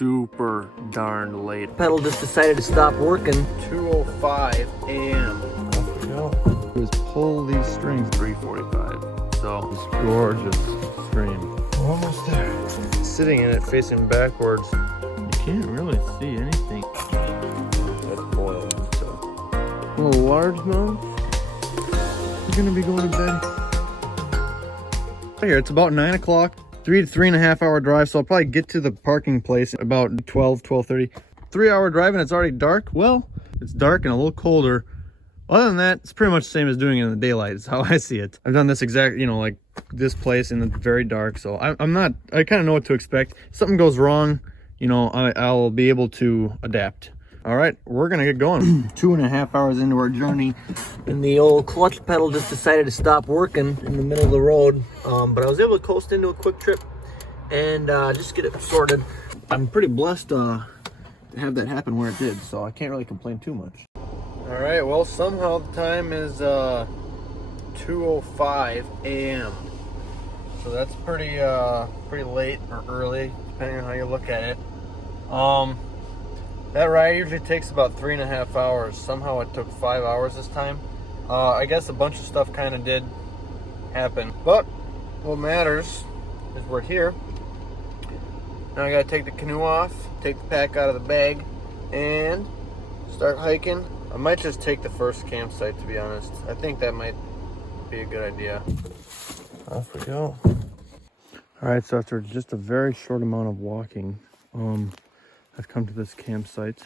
super darn late. Pedal just decided to stop working. 2:05 a.m. Off we go. Just pull these strings. 3:45. So This gorgeous stream. we're almost there. Sitting in it facing backwards. You can't really see anything. That's boiling. So A little largemouth. We're gonna be going to bed. Here, it's about 9 o'clock. 3 to 3.5 hour drive, so I'll probably get to the parking place about 12:30. 3-hour drive and it's already dark. Well, it's dark and a little colder. Other than that, it's pretty much the same as doing it in the daylight. Is how I see it. I've done this exact, like this place in the very dark, so I kind of know what to expect. If something goes wrong, I'll be able to adapt. All right, we're gonna get going. 2.5 hours into our journey, and the old clutch pedal just decided to stop working in the middle of the road. But I was able to coast into a quick trip and just get it sorted. I'm pretty blessed to have that happen where it did, so I can't really complain too much. all right, well, somehow the time is 2:05 a.m. So that's pretty late or early, depending on how you look at it. That ride usually takes about 3.5 hours. Somehow it took 5 hours this time. I guess a bunch of stuff kind of did happen, but what matters is we're here. Now I gotta take the canoe off, take the pack out of the bag, and start hiking. I might just take the first campsite, to be honest. I think that might be a good idea. Off we go. All right, so after just a very short amount of walking, I've come to this campsite.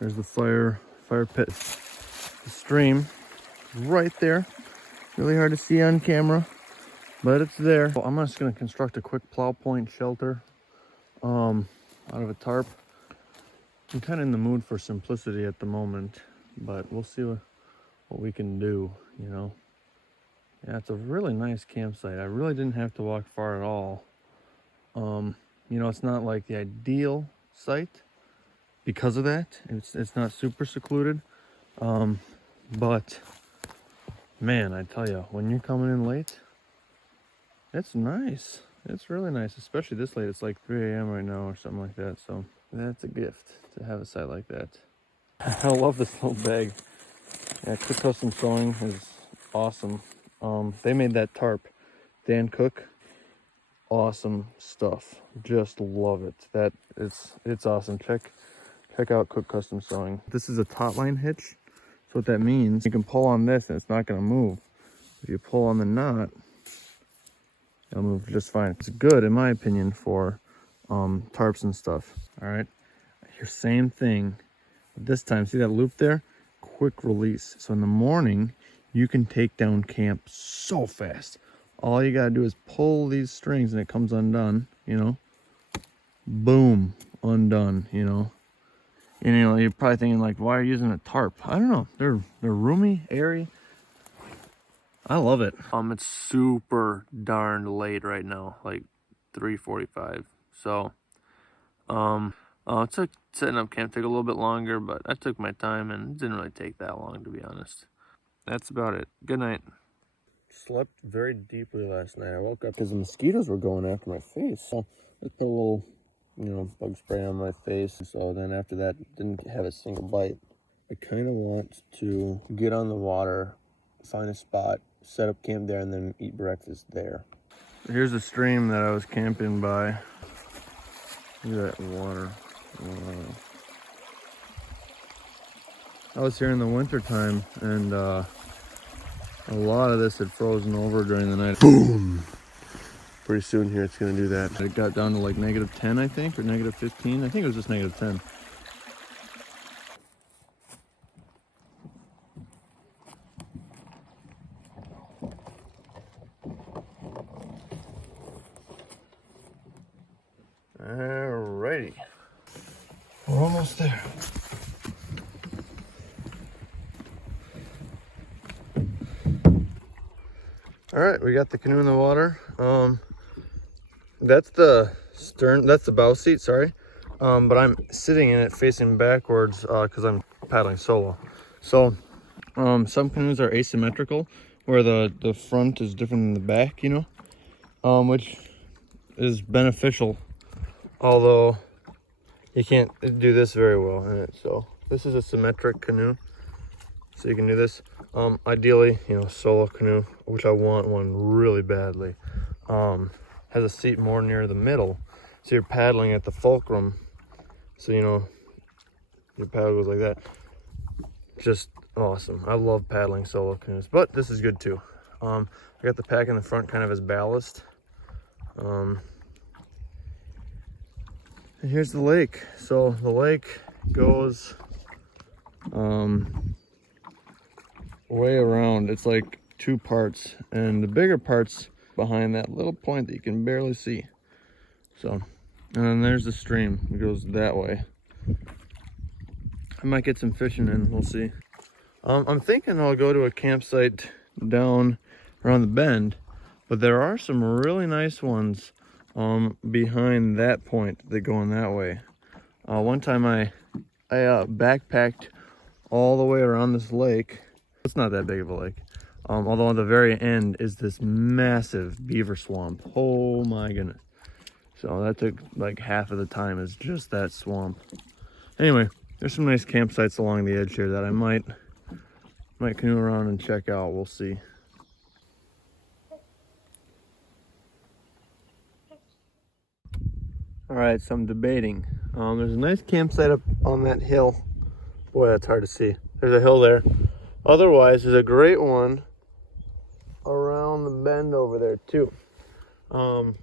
There's the fire pit. The stream right there. Really hard to see on camera, but it's there. So I'm just gonna construct a quick plow point shelter out of a tarp. I'm kind of in the mood for simplicity at the moment, but we'll see what we can do, Yeah, it's a really nice campsite. I really didn't have to walk far at all. It's not like the ideal site because of that. It's not super secluded. But man, I tell you, when you're coming in late, it's nice. It's really nice, especially this late. It's like 3 a.m. right now or something like that. So that's a gift to have a site like that. I love this little bag. Yeah, Quick Custom Sewing is awesome. They made that tarp. Dan Cook. Awesome stuff. Just love it. It's awesome. Check out Cook Custom Sewing. This is a taut line hitch. So what that means, you can pull on this and it's not going to move. If you pull on the knot, it'll move just fine. It's good, in my opinion, for tarps and stuff. All right, here, same thing. But this time, see that loop there? Quick release. So in the morning, you can take down camp so fast. All you gotta do is pull these strings and it comes undone, Boom, undone, And you're probably thinking like, why are you using a tarp? I don't know. They're roomy, airy. I love it. It's super darn late right now, like 3:45. So, setting up camp took a little bit longer, but I took my time and it didn't really take that long, to be honest. That's about it. Good night. Slept very deeply last night. I woke up because the mosquitoes were going after my face. So I put a little, bug spray on my face. So then after that, didn't have a single bite. I kind of want to get on the water, find a spot, set up camp there, and then eat breakfast there. Here's a stream that I was camping by. Look at that water. Wow. I was here in the winter time, and a lot of this had frozen over during the night. Boom! Pretty soon here it's going to do that. It got down to like -10, I think, or -15. I think it was just -10. Alrighty. We're almost there. All right, we got the canoe in the water. That's the stern, that's the bow seat, sorry. But I'm sitting in it facing backwards because I'm paddling solo. So some canoes are asymmetrical, where the front is different than the back, which is beneficial. Although you can't do this very well in it. So this is a symmetric canoe, so you can do this. Ideally, you know, solo canoe, which I want one really badly, has a seat more near the middle, so you're paddling at the fulcrum, so you know your paddle goes like that. Just awesome. I love paddling solo canoes, but this is good too. I got the pack in the front kind of as ballast. And here's the lake. So the lake goes way around. It's like two parts, and the bigger part's behind that little point that you can barely see. So, and then there's the stream. It goes that way. I might get some fishing in, we'll see. I'm thinking I'll go to a campsite down around the bend, but there are some really nice ones behind that point that go in that way. One time I backpacked all the way around this lake. It's not that big of a lake, although at the very end is this massive beaver swamp. Oh my goodness. So that took like half of the time, is just that swamp. Anyway, there's some nice campsites along the edge here that I might canoe around and check out. We'll see. All right, so I'm debating. There's a nice campsite up on that hill. Boy, that's hard to see. There's a hill there. Otherwise, there's a great one around the bend over there too. Kind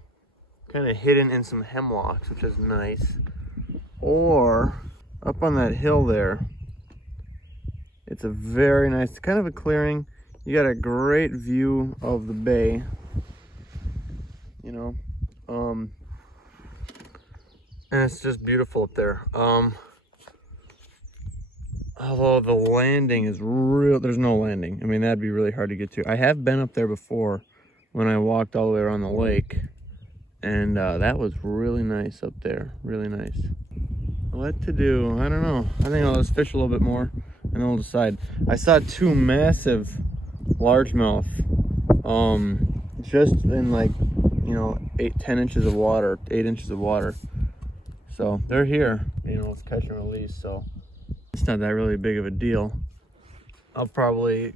of hidden in some hemlocks, which is nice. Or up on that hill there, it's a very nice, kind of a clearing. You got a great view of the bay, you know, and it's just beautiful up there. Although the landing is real, there's no landing. I mean, that'd be really hard to get to. I have been up there before when I walked all the way around the lake, and that was really nice up there, really nice. What to do? I don't know. I think I'll just fish a little bit more and then we'll decide. I saw two massive largemouth just in like, you know, 10 inches of water, 8 inches of water. So they're here, you know, it's catch and release, so it's not that really big of a deal. I'll probably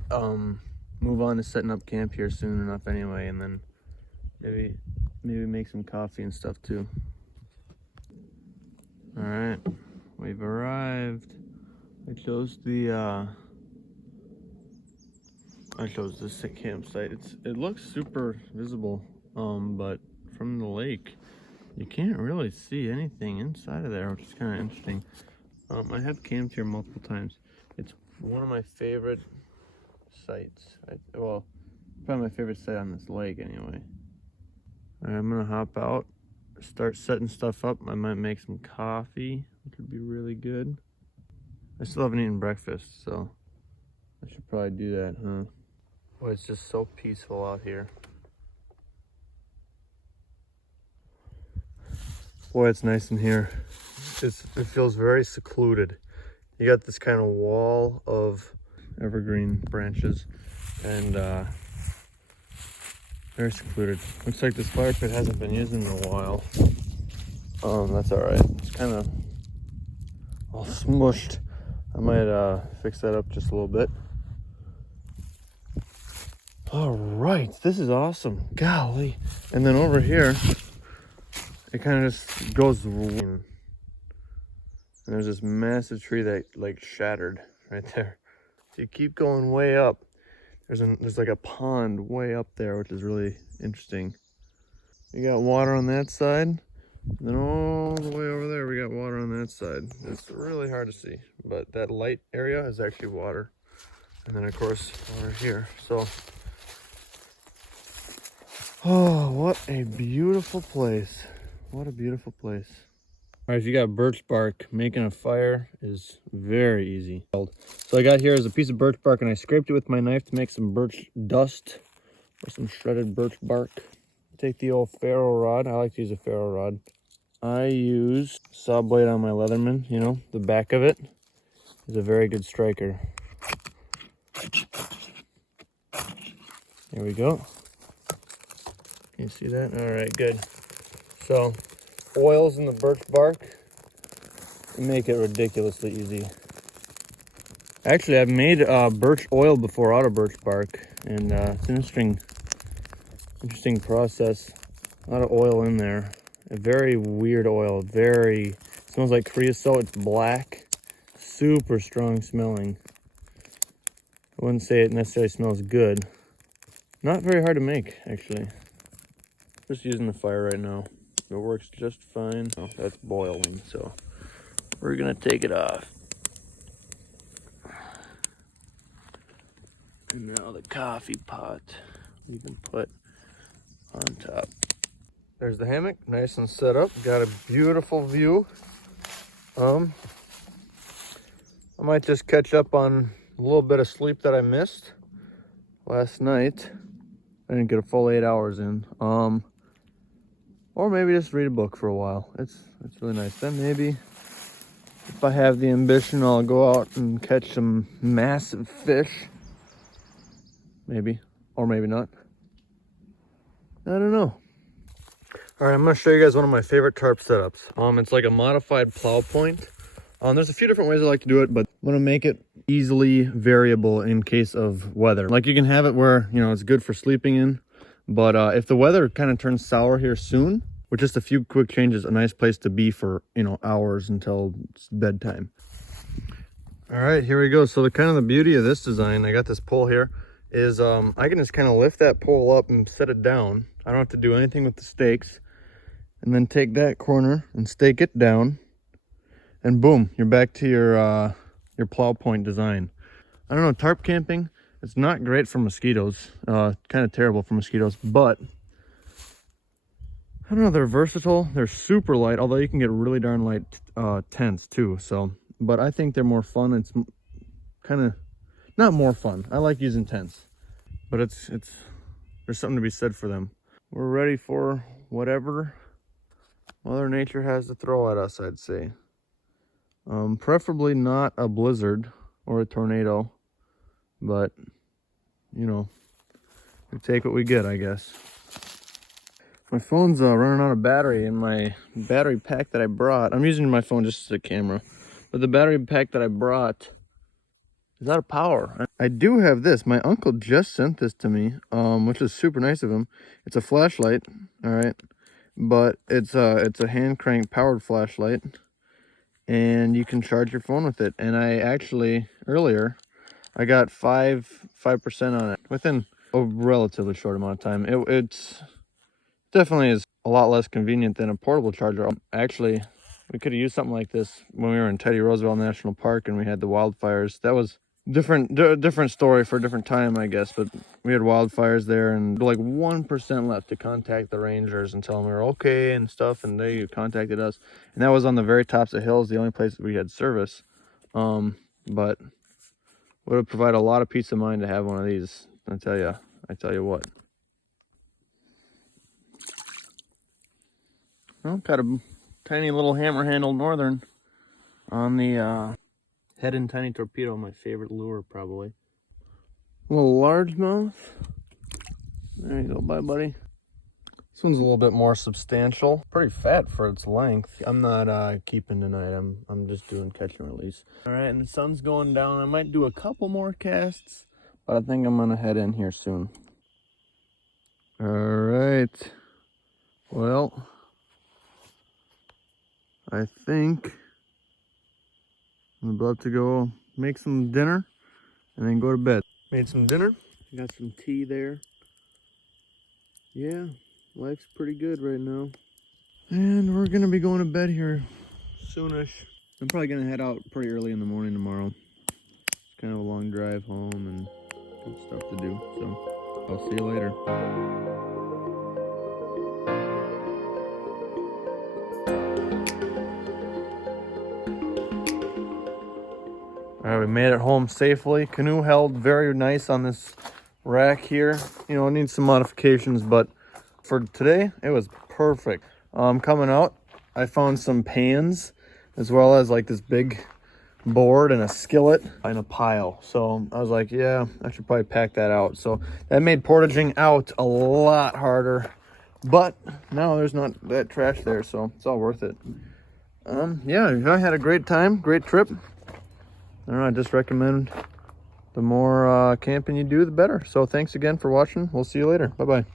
move on to setting up camp here soon enough anyway, and then maybe make some coffee and stuff too. All right, we've arrived. I chose this campsite. It looks super visible, but from the lake, you can't really see anything inside of there, which is kind of interesting. I have camped here multiple times. It's one of my favorite sites. Well, probably my favorite site on this lake anyway. All right, I'm gonna hop out, start setting stuff up. I might make some coffee, which would be really good. I still haven't eaten breakfast, so I should probably do that, huh? Boy, it's just so peaceful out here. Boy, it's nice in here. It feels very secluded. You got this kind of wall of evergreen branches and very secluded. Looks like this fire pit hasn't been used in a while. That's all right. It's kind of all smushed. I might fix that up just a little bit. All right, this is awesome. Golly. And then over here, it kind of just goes, and there's this massive tree that like shattered right there. So you keep going way up. There's like a pond way up there, which is really interesting. We got water on that side, and then all the way over there we got water on that side. It's really hard to see, but that light area is actually water, and then of course water here. So, oh, what a beautiful place. What a beautiful place. All right, if you got birch bark, making a fire is very easy. So I got here is a piece of birch bark, and I scraped it with my knife to make some birch dust or some shredded birch bark. Take the old ferro rod. I like to use a ferro rod. I use saw blade on my Leatherman. You know, the back of it is a very good striker. There we go. Can you see that? All right, good. So, oils in the birch bark make it ridiculously easy. Actually, I've made birch oil before out of birch bark, and it's an interesting process. A lot of oil in there. A very weird oil. Smells like creosote. It's black, super strong smelling. I wouldn't say it necessarily smells good. Not very hard to make, actually. Just using the fire right now. It works just fine. Oh, that's boiling, so we're gonna take it off. And now the coffee pot we can put on top. There's the hammock, nice and set up. Got a beautiful view. I might just catch up on a little bit of sleep that I missed last night. I didn't get a full 8 hours in. Or maybe just read a book for a while. It's really nice. Then maybe if I have the ambition, I'll go out and catch some massive fish. Maybe, or maybe not. I don't know. All right, I'm gonna show you guys one of my favorite tarp setups. It's like a modified plow point. There's a few different ways I like to do it, but I'm gonna make it easily variable in case of weather. Like you can have it where, you know, it's good for sleeping in, but if the weather kind of turns sour here soon, with just a few quick changes, a nice place to be for, you know, hours until it's bedtime. All right, here we go. So the beauty of this design, I got this pole here, is I can just kind of lift that pole up and set it down. I don't have to do anything with the stakes. And then take that corner and stake it down. And boom, you're back to your plow point design. I don't know, tarp camping, it's not great for mosquitoes. Kind of terrible for mosquitoes, but I don't know, they're versatile. They're super light, although you can get really darn light tents too. So, but I think they're more fun. It's kind of not more fun. I like using tents, but it's there's something to be said for them. We're ready for whatever Mother Nature has to throw at us, I'd say. Preferably not a blizzard or a tornado, but you know, we take what we get, I guess. My phone's running out of battery, and my battery pack that I brought, I'm using my phone just as a camera, but the battery pack that I brought is out of power. I do have this. My uncle just sent this to me, which is super nice of him. It's a flashlight, all right, but it's a hand crank powered flashlight, and you can charge your phone with it. And I actually earlier I got 5% on it within a relatively short amount of time. It's definitely is a lot less convenient than a portable charger. Actually, we could have used something like this when we were in Teddy Roosevelt National Park and we had the wildfires. That was different story for a different time, I guess, but we had wildfires there, and like 1% left to contact the rangers and tell them we were okay and stuff, and they contacted us, and that was on the very tops of hills, the only place that we had service. But would have provided a lot of peace of mind to have one of these. I tell you what. Well, got a tiny little hammer-handled northern on the head and tiny torpedo, my favorite lure probably. A little largemouth. There you go, bye buddy. This one's a little bit more substantial. Pretty fat for its length. I'm not keeping tonight. I'm just doing catch and release. All right, and the sun's going down. I might do a couple more casts, but I think I'm gonna head in here soon. All right. Well, I think I'm about to go make some dinner and then go to bed. Made some dinner. Got some tea there. Yeah, life's pretty good right now. And we're gonna be going to bed here soonish. I'm probably gonna head out pretty early in the morning tomorrow. It's kind of a long drive home and good stuff to do. So I'll see you later. All right, we made it home safely. Canoe held very nice on this rack here. You know, it needs some modifications, but for today, it was perfect. Coming out, I found some pans, as well as like this big board and a skillet in a pile. So I was like, yeah, I should probably pack that out. So that made portaging out a lot harder, but now there's not that trash there, so it's all worth it. Yeah, I had a great time, great trip. I don't know, I just recommend the more camping you do, the better. So thanks again for watching. We'll see you later. Bye-bye.